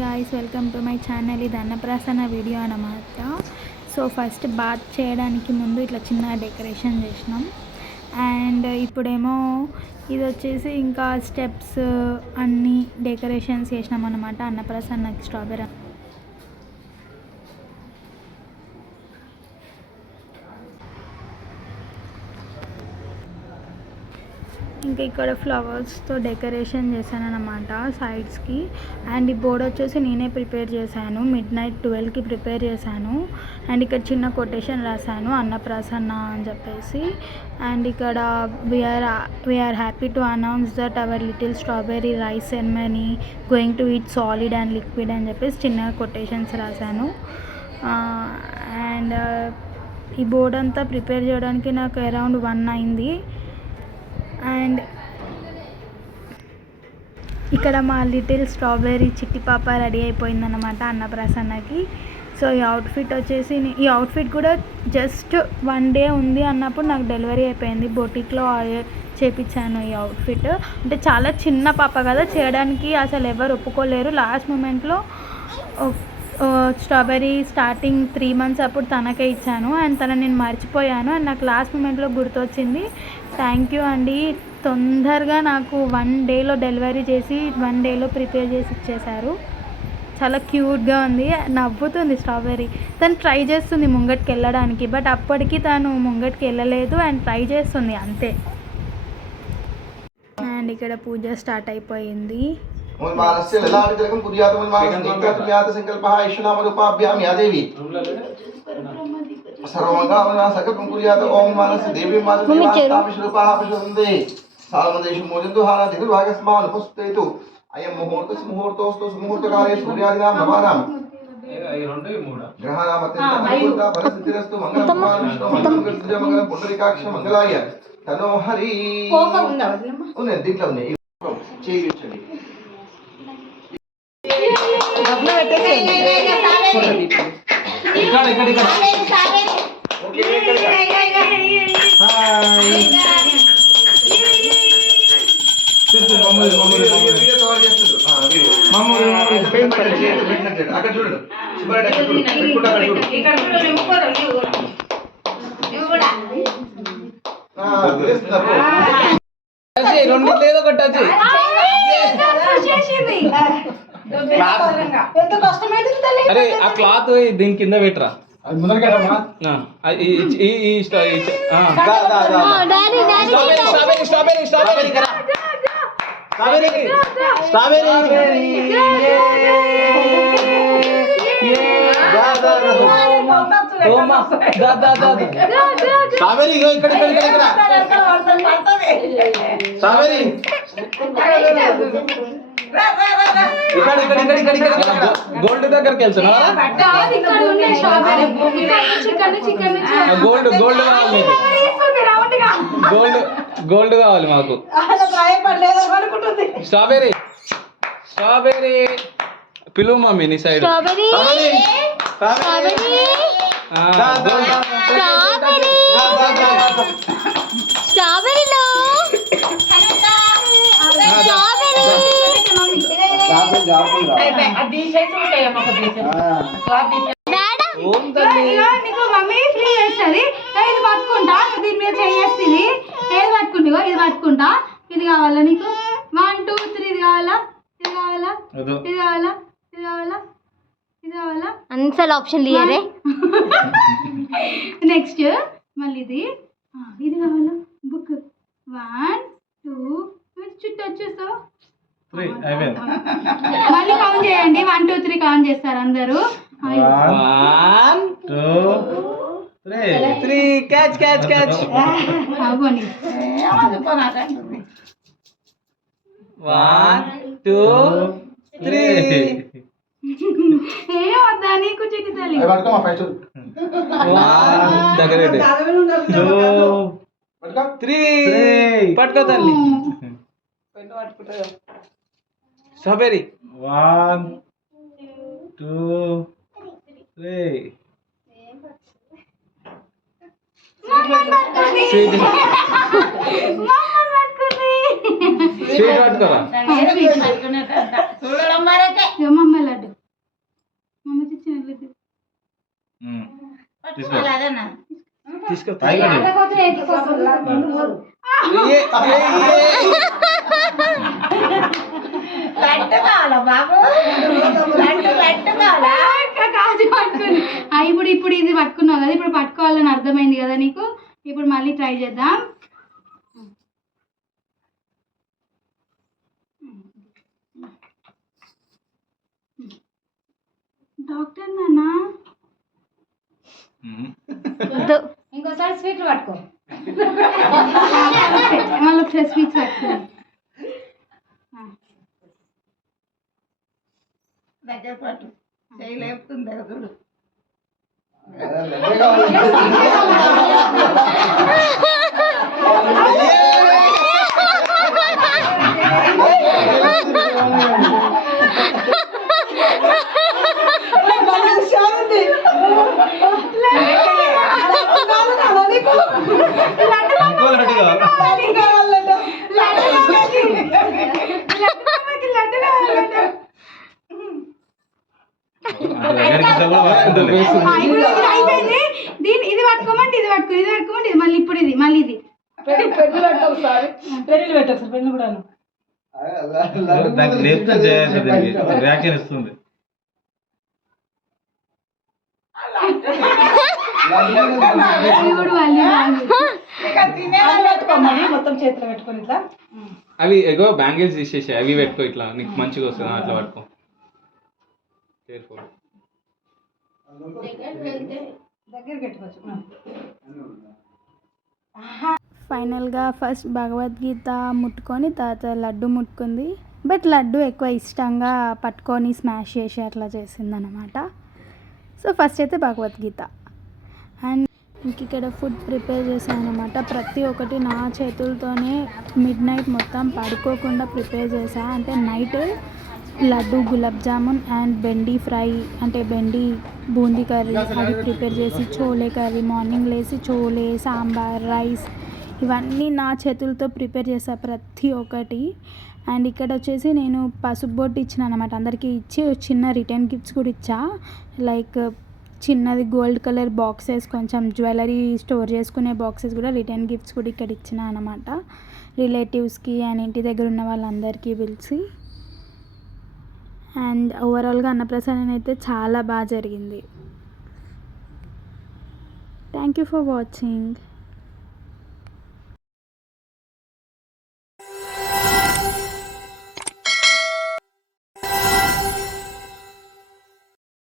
Guys, welcome to my channel. ఇది అన్నప్రాసన video అన్నమాట. సో ఫస్ట్ బాత్ చేయడానికి ముందు ఇట్లా చిన్న డెకరేషన్ చేసినాం. అండ్ ఇప్పుడేమో ఇది వచ్చేసి ఇంకా స్టెప్స్ అన్నీ డెకరేషన్స్ చేసినాం అన్నమాట. అన్నప్రాసనకి స్ట్రాబెర్రీ ఇంకా ఇక్కడ ఫ్లవర్స్తో డెకరేషన్ చేశాను అన్నమాట సైడ్స్కి. అండ్ ఈ బోర్డ్ వచ్చేసి నేనే ప్రిపేర్ చేశాను. మిడ్నైట్ 12కి ప్రిపేర్ చేశాను. అండ్ ఇక్కడ చిన్న కొటేషన్ రాశాను, అన్నప్రాసన్న అని చెప్పేసి. అండ్ ఇక్కడ we are happy to announce that our little strawberry rice ceremony going to eat solid and liquid అని చెప్పేసి చిన్న కొటేషన్స్ రాశాను. అండ్ ఈ బోర్డ్ అంతా ప్రిపేర్ చేయడానికి నాకు అరౌండ్ 1 అయింది. అండ్ ఇక్కడ మా లిటిల్ స్ట్రాబెర్రీ చిట్టి పాప రెడీ అయిపోయిందన్నమాట అన్నప్రాసన్నకి. సో ఈ అవుట్ఫిట్ వచ్చేసి, ఈ అవుట్ఫిట్ కూడా జస్ట్ 1 డే ఉంది అన్నప్పుడు నాకు డెలివరీ అయిపోయింది. బొటిక్లో చేపించాను ఈ అవుట్ఫిట్. అంటే చాలా చిన్న పాప కదా, చేయడానికి అసలు ఎవరు ఒప్పుకోలేరు. లాస్ట్ మూమెంట్లో స్ట్రాబెర్రీ స్టార్టింగ్ 3 months అప్పుడు తనకే ఇచ్చాను. అండ్ నేను మర్చిపోయాను. అండ్ నాకు లాస్ట్ మూమెంట్లో గుర్తొచ్చింది. థ్యాంక్ యూ అండి. తొందరగా నాకు 1 డేలో డెలివరీ చేసి 1 డేలో ప్రిపేర్ చేసి ఇచ్చేశారు. చాలా క్యూట్గా ఉంది, నవ్వుతుంది స్ట్రాబెర్రీ. తను ట్రై చేస్తుంది ముంగటికి వెళ్ళడానికి, బట్ అప్పటికి తను ముంగటికి వెళ్ళలేదు. అండ్ ట్రై చేస్తుంది అంతే. అండ్ ఇక్కడ పూజ స్టార్ట్ అయిపోయింది. मानस्य ललाटतिलकं कुर्यात् संकल्पः ईश्वनामरूपाभ्यां या देवी सर्वमङ्गलमना संकल्पं कुर्यात् ओम मानस्य देवी मानसदेवास्तामिश्रूपाः प्रचोदन्ते सालमदेशु मोजन्तु हारादिर्भागस्मान् उपस्थेतु अयं मुहूर्तोस्तु सुमुहूर्तकाले सूर्यादीनां नवानां ग्रहाणाम् अत्यन्तं फलसिद्धिरस्तु मंगलं पुंडरीकाक्ष मंगलाय तनो हरि उन्हें दिखला उन्हें చేయించండి. అక్కడ చూడండి, రెండిట్లేదు ఒకటి అరే ఆ క్లాత్ దీని కింద పెట్టరా. గోల్డ్ దగ్గరికి వెళ్తున్నా. గోల్డ్ గోల్డ్ కావాలి, గోల్డ్ గోల్డ్ కావాలి మాకు. స్ట్రాబెర్రీ స్ట్రాబెర్రీ పిలువు మమ్మీ నీ సైడ్. మమ్మీ ఫ్రీ చేస్తుంది. ఇది పట్టుకుంటా, దీని మీద చేస్తుంది. ఏది పట్టుకుంటా, ఇది పట్టుకుంటా. ఇది కావాలా నీకు? 1 2 3 ఇది కావాలా, ఇది కావాలా, ఇది కావాలా, ఇది కావాలా, ఇది కావాలా? అన్సల్ ఆప్షన్ లియరే. నెక్స్ట్ మళ్ళీ ఇది కావాలా? బుక్ 1 2 చుట్టూ వచ్చేస్తావు. మళ్ళీ కౌంట్ చేయండి. 1 2 3 కౌంట్ చేస్తారు అందరూ. 1 2 3 క్యాచ్ క్యాచ్ క్యాచ్. 1 2 3 ఏమొద్దా నీకు చిట్టి తల్లి? దగ్గర 2 3 పట్టుకో తల్లి. స్ట్రాబెర్రీ 1 2 3 స్వీట్ పట్టుకోరా. లడ్డు తీసుకో తాగిపడి ఇప్పుడు ఇప్పుడు ఇది పట్టుకున్నావు కదా, ఇప్పుడు పట్టుకోవాలని అర్థమైంది కదా నీకు. ఇప్పుడు మళ్ళీ ట్రై చేద్దాం. డాక్టర్ నానా ఇంకోసారి స్వీట్లు పట్టుకో. మళ్ళీ ఒకసారి స్వీట్స్ పట్టుకో. దగ్గర పట్టు, చేయలేపుతుంది దగ్గర చూడు. అయిపోయింది. ఇది పట్టుకోమంటే ఇది పట్టుకో, ఇది పట్టుకోమంటే ఇది మళ్ళీ ఇప్పుడు ఇది మళ్ళీ ఇది రియాక్షన్ ఇస్తుంది. మొత్తం చేతిలో పెట్టుకొని ఇట్లా అవి ఎగో బ్యాంగిల్స్ తీసేసి అవి పెట్టుకో, ఇట్లా నీకు మంచిగా వస్తుంది అట్లా పట్టుకో. దగ్గర పెట్టుకోవచ్చు. ఫైనల్గా ఫస్ట్ భగవద్గీత ముట్టుకొని తర్వాత లడ్డు ముట్టుకుంది. బట్ లడ్డు ఎక్కువ ఇష్టంగా పట్టుకొని స్మాష్ చేసి అట్లా చేసిందనమాట. సో ఫస్ట్ అయితే భగవద్గీత. అండ్ ఇంక ఇక్కడ ఫుడ్ ప్రిపేర్ చేశాను అనమాట. ప్రతి ఒక్కటి నా చేతులతోనే మిడ్ నైట్ మొత్తం పడుకోకుండా ప్రిపేర్ చేశాను. అంటే night laddu, gulab jamun and bhindi fry అంటే బెండి బూందీ కర్రీ అది ప్రిపేర్ చేసి, చోలే కర్రీ మార్నింగ్ లేసి చోలే, సాంబార్, రైస్ ఇవన్నీ నా చేతులతో ప్రిపేర్ చేశాను ప్రతి ఒక్కటి. అండ్ ఇక్కడ వచ్చేసి నేను పసుపు బొట్టు ఇచ్చిన అనమాట అందరికీ. ఇచ్చి చిన్న రిటర్న్ గిఫ్ట్స్ కూడా ఇచ్చా. లైక్ చిన్నది గోల్డ్ కలర్ బాక్సెస్, కొంచెం జ్యువెలరీ స్టోర్ చేసుకునే బాక్సెస్ కూడా రిటర్న్ గిఫ్ట్స్ కూడా ఇక్కడ ఇచ్చిన అనమాట రిలేటివ్స్కి అండ్ ఇంటి దగ్గర ఉన్న వాళ్ళందరికీ పిలిచి. అండ్ ఓవరాల్గా అన్నప్రసాదం అయితే చాలా బాగా జరిగింది. Thank you for watching.